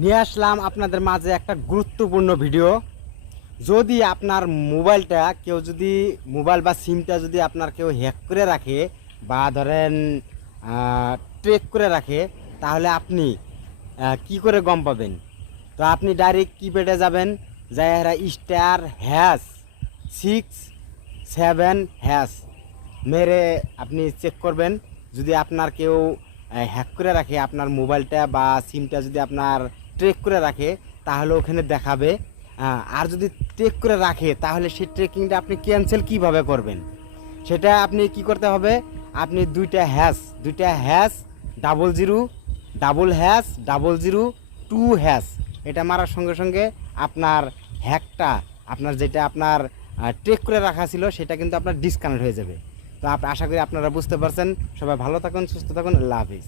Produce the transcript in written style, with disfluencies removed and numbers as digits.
নিয়ে আসলাম আপনাদের মাঝে একটা গুরুত্বপূর্ণ ভিডিও। যদি আপনার মোবাইলটা কেউ যদি মোবাইল বা সিমটা যদি আপনার কেউ হ্যাক করে রাখে বা ধরেন ট্রেক করে রাখে, তাহলে আপনি কি করে গম পাবেন? তো আপনি ডাইরেক্ট কিপ্যাডে যাবেন, যাই *6 7# মেরে আপনি চেক করবেন। যদি আপনার কেউ হ্যাক করে রাখে আপনার মোবাইলটা বা সিমটা, যদি আপনার ট্রেক করে রাখে, তাহলে ওখানে দেখাবে। আর যদি ট্রেক করে রাখে তাহলে সেই ট্রেকিংটা আপনি ক্যান্সেল কিভাবে করবেন, সেটা আপনি কি করতে হবে। আপনি দুইটা হ্যাশ 00000002# এটা মারার সঙ্গে সঙ্গে আপনার হ্যাকটা, আপনার যেটা আপনার ট্রেক করে রাখা ছিল, সেটা কিন্তু আপনার ডিসকানেক্ট হয়ে যাবে। তো আশা করি আপনারা বুঝতে পারছেন। সবাই ভালো থাকুন, সুস্থ থাকুন, আল্লাহ হাফিজ।